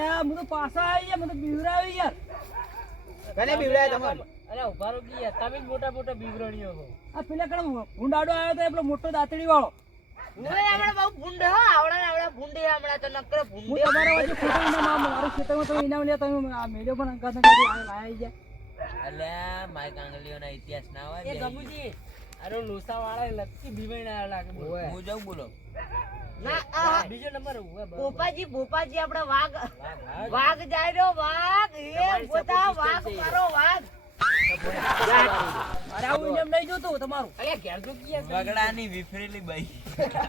અલ્યા હું તો પાછા આવી ગયા મને બીવરાવી યાર કને બીવડાય તમારે અરે ઊભા રહો કે તમે જ મોટા મોટા બીવરણીઓ છો. આ પેલા કણ ભૂંડાડો આવ્યો તો પેલો મોટો દાંતડી વાળો ઓય હમણાં બહુ ભૂંડ હો આવડા આવડા ભૂંડ હે હમણાં તો નકરો તમારા આ મારું ખેતરમાં તમે ઇનામ લ્યા તમે આ મેલ્યો પણ અંકા અંકા લાયા ગયા. અલ્યા માય કાંગલીઓના ઇતિહાસ ના હોય એ. ગમુજી અરે લોસા વાળા લટકી બીવાઈને આયા લાગે હું જાઉં બોલો. ના બીજો નંબર ભોપાજી ભોપાજી આપડે વાઘ વાઘ જાય રહ્યો વાઘ. એ પોતા વાઘ મારો વાઘ. રાહુલ જેમ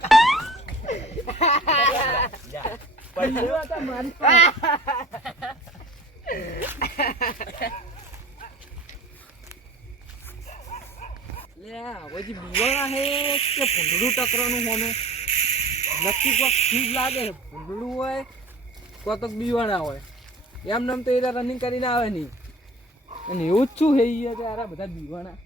હે કે ભૂંડડું ટકરાનું હોમે નક્કી કોક ઠીક લાગે ને ભૂંડળું હોય કોતક બીવાણા હોય. એમ નામ તો એ રનિંગ કરીને આવે નહીં. અને એવું જ શું હે કે આરા બધા બીવાણા.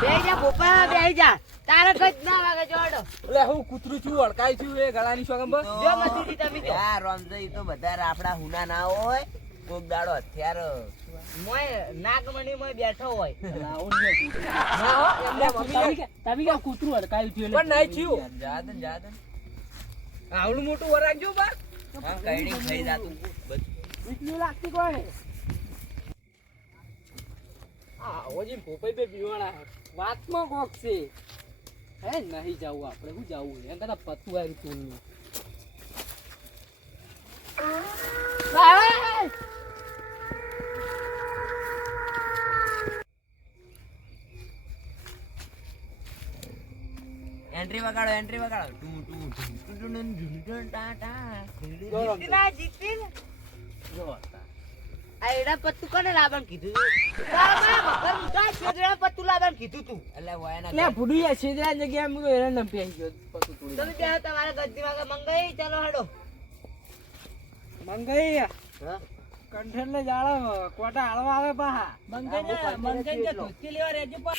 બેહી જા ભોપા બેહી જા. તારે કઈ ના વાગે જોડો. એટલે હું કૂતરું છું અડકાય છું એ ગળાની શોગમ બસ જો મસીજી તમે તો યાર રમજાઈ તો બધા રાફડા હુના ના હોય કોક દાડો હથિયાર. મોય નાગમણી મોય બેઠો હોય. ના હો એમને તમે કે કૂતરું અડકાયું થયું પણ નહીં થયું. જા દે આવડું મોટું વરાગજો બા. કઈડી ખાઈ જાતું. બધું લાગતી કોને આ ઓજી ભોપાઈ બે બીવાણા હે. વાતમાં કોક છે. હે નહીં જવું આપણે શું જાવું એમ કરતા પતું આવ્યું તોલનું એન્ટ્રી વગાડો એન્ટ્રી વગાડો ટુ ટુ ટુ ટુ ટુ ટુ ટુ ટુ ટુ ટુ ટુ ટુ ટુ ટુ એડા પત્તું કોને લાવવાનું કીધું મગર પત્તું લાવવાનું કીધું તું. એટલે વાયના લે ભૂડું યાર છેદરા જગ્યાએ હું તો એરંડમ પહેરી ગયો. પતું તોડી તમે ત્યાં તમારા ગદ્દી મંગાઈ ચાલો હાડો. મંગાઈ. હા? ને જાળો કોટા હાળવા આવે પાહા. મંગાઈ મંગાઈ ને ધોતી લેવા રેજો પા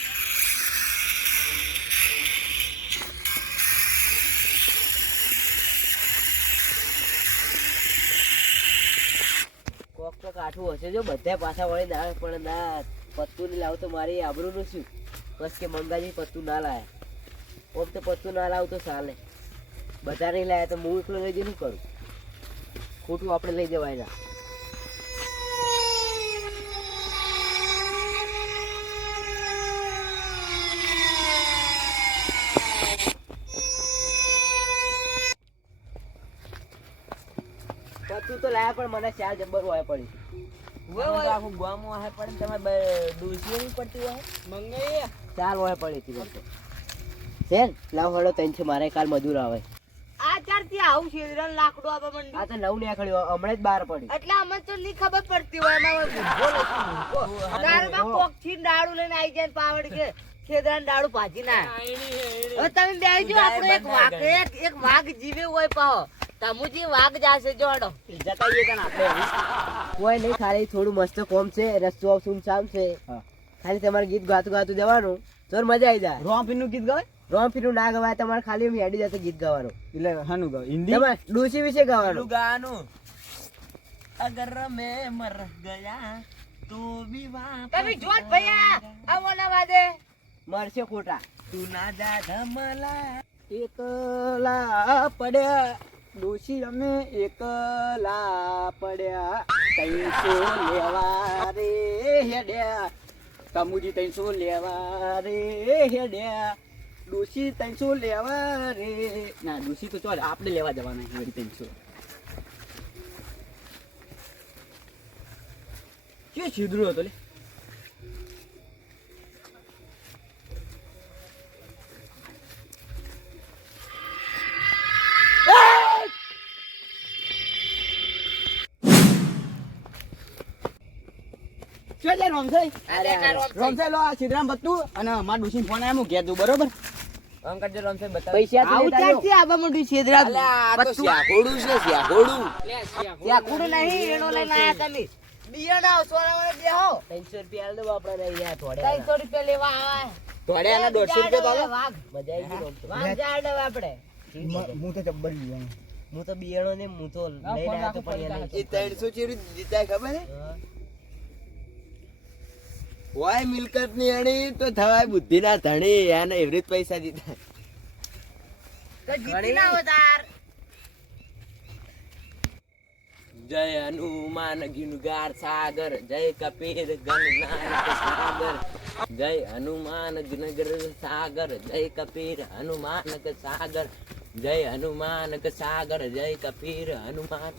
કાઠું હશે જો, બધા પાછા વળી ના પણ ના, પત્તું નહીં લાવ તો મારી આબરૂનું શું? બસ કે મંગાજી પત્તું ના લાવે ઓમ તો પત્તું ના લાવ તો ચાલે. બધા નહીં લાવે તો હું એકલો લઈ જઈને કરું? ખોટું આપણે લઈ જવાય ના. લાયા પણ મને ચાર જબ્બર હોય પડી. તમે આખું ગામ વાહે પડે ને તમારે બે- ડોસીઓ નહીં પડતી હોય મંગાઈ ચાર હોય પડી હતી મને તો લાવ હળો ત્રણ મારે કાલ મજૂર આવે. આ ચારથી આવું છે લાકડું આપવા માંડી આ તો નવું નીકળ્યું હમણાં જ બહાર પડી. એટલે અમે તો ની ખબર પડતી હોય એમાં તારમાં કોકથી ડાળું લઈને આવી જાય ને પાવડ કે ખેદરાન ડાળું ભાજી ના તમે બેસજો આપણો એક વાઘ એક એક વાઘ જીવે હોય પાહો. તમુજી વાઘ જાશે જોડો. જતાઈએ કણ આપણે કોઈ નહીં ખાલી થોડું મસ્ત કોમ છે રસ્તો સુમસામ છે. ખાલી તમારે ગીત ગાતું ગાતું જવાનું. જોર મજા આવી જાય. રોમ્પી નું ગીત ગાય રોમનું ના ગવાય તમારે ખાલી હેડી જશે ગીત ગાવાનું. એટલે હાનું ગાવ. હિન્દી? તમારે ડોસી વિશે ગાવાનું. ગાનું અગર મે મર ગયા તો ભી જોત ભૈયા આવો ના વાદે મરશે ખોટા. તું ના જા ધમલા. એકલા પડ્યા. ડોશી અમે એકલા પડ્યા. તૈસો લેવા રે હેડ્યા. તમુજી તૈસો લેવા રે હેડ્યા. ડોશી તૈસો લેવા રે. ના, ડોશી તો ચાલ, આપણે લેવા જવાના વળી તૈસો કે છીદરું હતો લે. રોમસાઈ? રોમસાઈ. રોમસાઈ લો આ સિદ્ધરામ ભત્તુ અને મારા ડોશી ફોન આવ્યો હું ઘેર જઉં બરોબર? આમ કરજો રમશે બતાવ પૈસા તો આવું લેતા આવ્યો. ચાલતી આબા મોટું છેદરા અલ્યા આ તો શ્યાકોડું છે શ્યાકોડું ત્યાકુડું નહીં એનો લઈને આયા તમે. બિયાણા સોના બેહો ત્રણસો રૂપિયા દો આપણે રહી ગયા થોડે ત્રણસો રૂપિયા લેવા આવે. થોડે આના દોઢસો રૂપિયા તો વાઘ. મજા આવી ગઈ વાઘ જાડ આપણે. હું તો જબ્બર હું તો બિયાણો ને હું તો લઈને આવ્યો તો પણ એ ત્રણસો ચેરી જીતા ખબર હા. હોય મિલકતની અણી તો થવાય બુદ્ધિ ના ધણી એને એવી પૈસા દીધા. જય હનુમાન ગિનગાર સાગર જય કપીર ગણનાથ સાગર. જય હનુમાન ગિનગર સાગર જય કપીર હનુમાન સાગર. જય હનુમાન સાગર જય કપીર હનુમાન.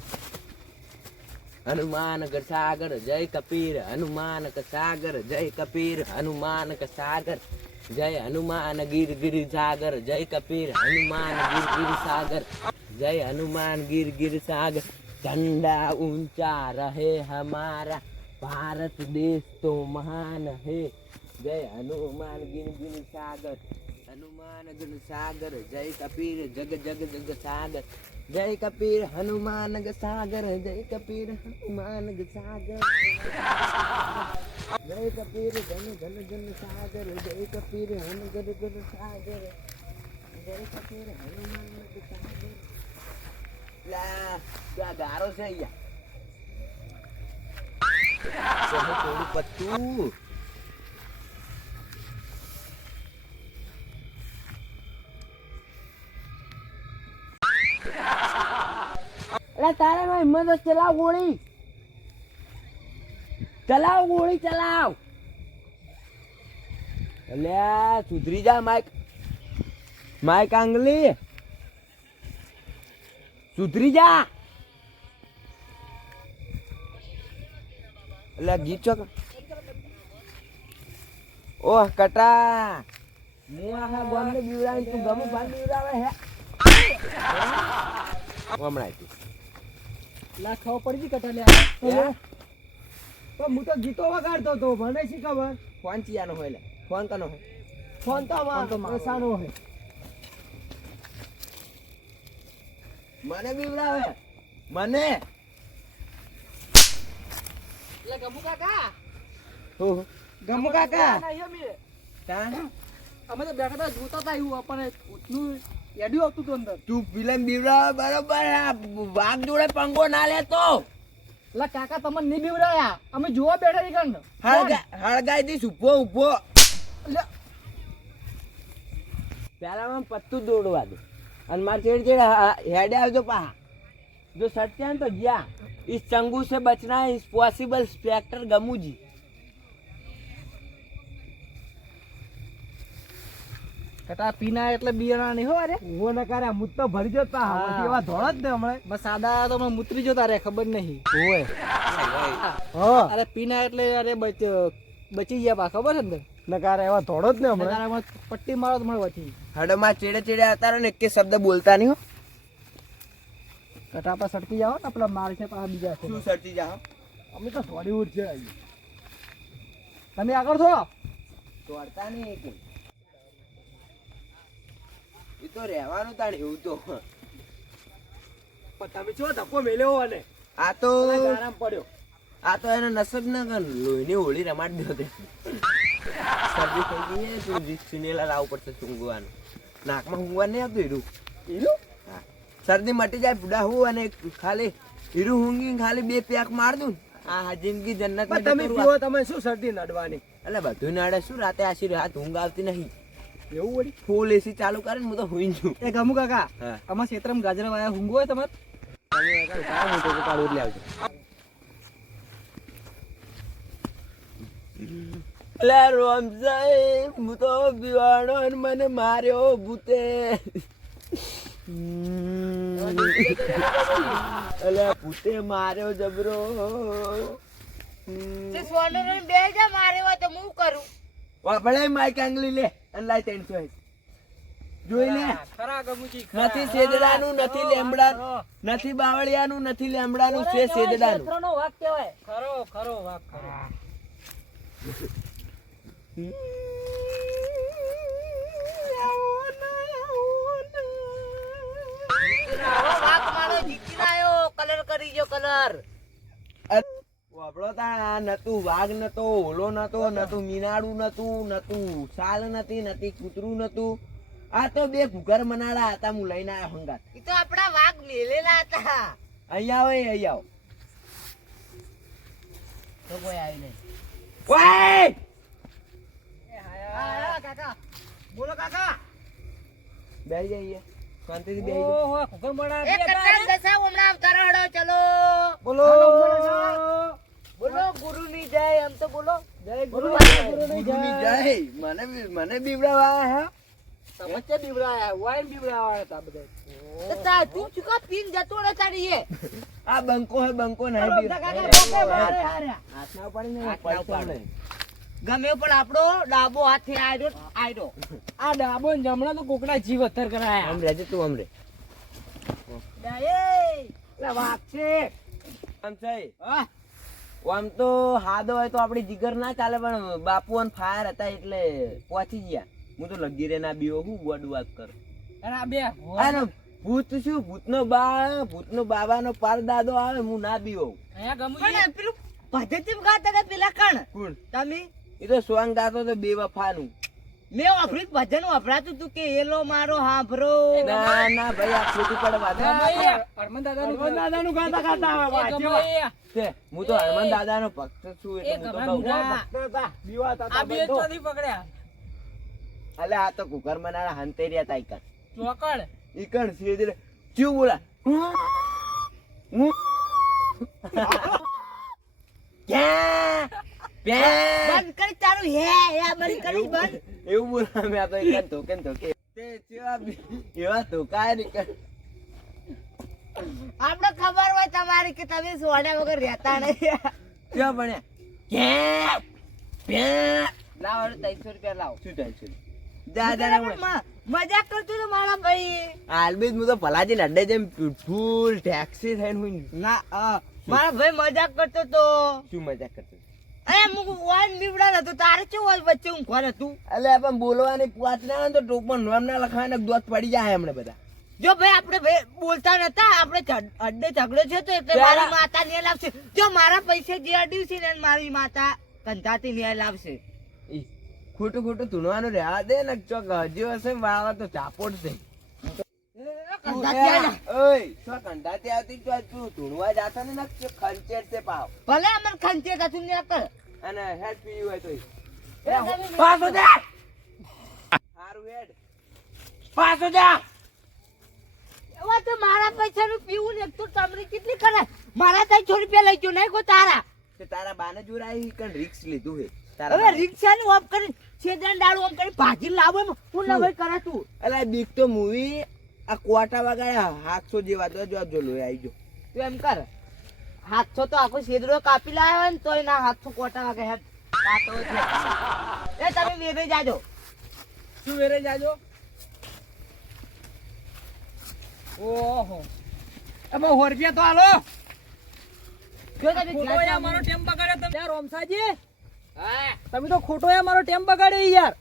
હનુમાનગર સાગર જય કપીર હનુમાનક સાગર જય કપીર હનુમાનક સાગર જય હનુમાન ગીર ગીર સાગર જય કપીર હનુમાન ગીર ગીર સાગર જય હનુમાન ગીર ગીર સાગર ઝંડા ઊંચા રહે હમારા ભારત દેશ તો મહાન હે જય હનુમાન ગીર ગીર સાગર હનુમાન ગીર સાગર જય કપીર જગ જગ જગ સાગર જય કપીર હનુમાન સાગર, જય કપીર હનુમાન સાગર. જય કપીર ધન ધન ધન સાગર, જય કપીર હન ગર ગર સાગર. જય કપીર હનુમાન સાગર. લા આ ગારો છે અહીંયા. પત્તું. અલા તારે નો હિંમત ચલાવ ગોળી. ચલાવ ગોળી, ચલાવ. એટલે સુધરી જા, માઇક. માઇક આંગલી. સુધરી જા. એટલે ગીત છો ઓહ, કટા. હું આ ગામને બીવડાવી તું ગમું ભાન બીવડાવે હે. લા ખાવ પડી કટા લે તો હું તો ગીતો વગાડતો તો મને શી ખબર? ફોન ચિયાનો હોય લે. ફોન કનો હોય. ફોન તો મારો. સાનો હે મને બીવડાવે. મને? એટલે ગમુ કાકા? હો હો. ગમુ કાકા? અમે તો બેઠા જોતા હતા એવું આપણને એડ્યું આવતું હતું અંદર. તું ફિલ્મ બીવરા બરાબર વાઘ જોડે પંગો ના લેતો. લા કાકા તમને નહીં બીવરાયા અમે જોવા બેઠા છે કંડ હળગાઈ દઈશ ઊભો ઊભો પેલા મને પત્તું દોડવા દો. અને મારે ચેડ ચેડ હેડે આવજો પા જો સત્યાન તો ગયા. ઇસ ચંગુ સે બચના ઇસ પોસિબલ સ્પેક્ટર ગમુજી. કટા પીના એટલે બિયાણા નહીં હો અરે. ઓ ને કરે મુત તો ભરી જતો હા. એવા ધોળા જ ને હમણાં. બસ સાદા તો મને મુતરી જતા રે ખબર નહીં. ઓય. હા. અરે પીના એટલે અરે બચ બચી ગયા પા ખબર છે ને નકારે એવા ધોળો જ ને હમણાં. પટ્ટી મારો તો મને વચી હડમાં ચેડે ચેડે હતા ને એક શબ્દ બોલતા નહીં હો. કટા પર સટકી જાઓ ને પેલા માર છે પા બીજા છે. શું સટકી જાઓ? અમે તો બોલીવુડ છે તમે આગળ છો? તોડતા નહીં એક. એ તો રહેવાનું તાણ એવું તો. તમે છો ધક્કો મેલ્યો અને આ તો આરામ પડ્યો. આ તો એને નસબ ના કર લોહીની હોળી રમાડી દો તે. સર્દી થઈ ગઈ છે તો સુનેલા લાવવું પડશે સૂંઘવાનું નાકમાં હુંવા નહીં આવતું હીરું. હીરું? હા. શરદી મટી જાય બુડા હું અને ખાલી હીરું હુંગી ખાલી બે પેક માર દઉં. આ જિંદગી જન્નત તમે પીવો તમે શું શરદી નડવાની. એટલે બધું નાડે શું રાતે આશી રાત ઊંઘ આવતી નહીં. એવું વળી? ફૂલ એસી ચાલુ કરે ને હું તો હુઈ છું એ ગમુ કાકા હા. ક્ષેત્રમાં ગાજરા વાયા હુંગો હોય તમારે? તમે આગળ કામ મોટો તો કાઢો એટલે આવજો અલે રોમસાઈ હું તો બીવાણો અને મને માર્યો ભૂતે. અલે ભૂતે માર્યો જબરો. તે બે જા માર્યો હોય તો હું કરું? વાપળે માઈક આંગલી લે અને લાય ત્રણસો જોઈ લે. નથી સેદડાનું નથી લેમડા નથી બાવળિયાનું નથી લેમડાનું છે સેદડાનું. ખરો ખરો વાક ખરો. કલર કરી જો કલર. વાપરો તા નતું વાઘ નતો ઓલો નતો નતું મીનાડું નતું નતું સાલ નથી નતી કૂતરું નતું આ તો બે ભૂગર મનાડા હતા હું લઈને આવ્યો હંગાત. એ તો આપણા વાઘ મેલેલા હતા. અહીંયા હોય અહીંયા આવો. તો કોઈ આવી નહીં. ઓય! કાકા. બોલો કાકા. બેસી જઈએ શાંતિથી ઓહો કુકર મણા એ કટરા દસા હમણાં અવતાર હડો ચલો. બોલો. બોલો ગુરુ ની જય એમ તો બોલો. જય ગુરુ ગુરુની ગુરુની જય. મને બી- મને બીવડાવવા આયા હે? બીવડાયા વાઈન બીવડાયા હતા બધા. તા તું ચુકા પીન જતો રહે તારી એ? આ બંકો હે નહીં નહીં, હાથ-. ગમે પણ આપણો ડાબો હાથે આયરો આયરો. આ ડાબો ને જમણા તો કોકડા જીવ અથર કરાયા. આમ રહેજે તું આમ રે વાત છે. આમ છે. હા. આમ તો હાદો હોય તો આપડી જીગર ના ચાલે પણ બાપુ અને ફાયર હતા એટલે પહોંચી ગયા. હું તો લગી રે ના બીઓ હું વડ વાત કર. અરે ભૂત શું? ભૂતનો બા ભૂતનો બાબાનો પાર દાદો આવે હું ના બીઓ અહીંયા ગમું પણ પેલું પદ્ધતિ ગાતા પેલા કણ? કોણ? તમે? એ તો સોંગ ગાતો તો બે વફાનું. મેં વાપર્યું ભજન વપરાતું તું કે એલો મારો હાંભરો. ના ના ભાઈ આ ખોટું પડે વાત હરમન દાદા નું ગાતા ગાતા આવે, હું તો હરમન દાદા નો ભક્ત છું એટલે હું તો કહું આ બે ચોથી પકડ્યા. અલે આ તો કુકર મનારા રહ્યા તા ઇકણ ચોકડ. ઇકણ સીધે ચૂ બોલા. હું. ક્યાં? બંધ કરી તારું હે હે બંધ કરી બંધ. એવું બોલા મેં આ તો કેમ ને ધોકે. તે જેવા એવા ધોકાય ને ઈકણ. આપણે ખબર હોય તમારી કે તમે સોડા વગર રહેતા નહીં. ક્યાં ભણ્યા કે બે લાવ ત્રણસો રૂપિયા લાવ. શું બોલ. મજાક કરતો તો મારા ભાઈ. આલબીજ હું તો ભલાજી લડે જેમ ફૂલ ટેક્સી થઈને હું ના મારા ભાઈ મજાક કરતો તો શું મજાક કરતો? એ મુક વાન બીવડા હતો તારે શું હોય વચ્ચે હું ઘર હતું એટલે પણ બોલવાની પાત ના તો ટોપમાં નામ ના લખાય ને દોત પડી જાય એમને બધા. જો ભાઈ આપણે ભાઈ બોલતા નતા આપણે અડ્ડે ઝઘડો છે તો એટલે મારી માતા ને લાવશે. જો મારા પૈસે જે અડ્યું છે ને મારી માતા કંધાતી ને લાવશે. ખોટું ખોટું ધૂણવાનું રહેવા દે ને ચોક હજી હશે વાળવા તો ચાપોટ દે કંધાતી પૈસા ના. ને પાવ. ને તો મારા ને તમને કેટલી કરે મારા ત્યાં છ રૂપિયા લઈ ગયો નહીં કો તારા તારા બાને જોરાઈ કણ રિક્સ લીધું હે? હવે રિક્ષા રિક્ષાનું ઓફ કરી છેદન ડાળું ઓમ કરી ભાજી લાવો હું લવાઈ કરે તું અલા બીક તો મૂવી આ કોટા વગાડ્યા હાથસો જેવા તો જો જો લોહી આવી ગયો. તું એમ કર હાથસો તો આખો છેદડો કાપી લાવ્યો ને તોય ના હાથસો કોટા વાગે એ તમે વેરે જાજો. શું વેરે જાજો? ઓહો. એમાં સો તો આલો. તમે મારો ટેમ તમે. તો ખોટો મારો ટેમ બગાડ્યો યાર.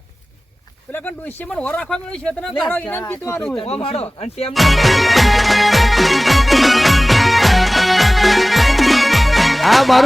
પેલા કણ ડોસી મને હોર રાખવા મળ્યો છે તને તારો ઇનામ જીતવાનું. હો મારો અને તેમ આ મારું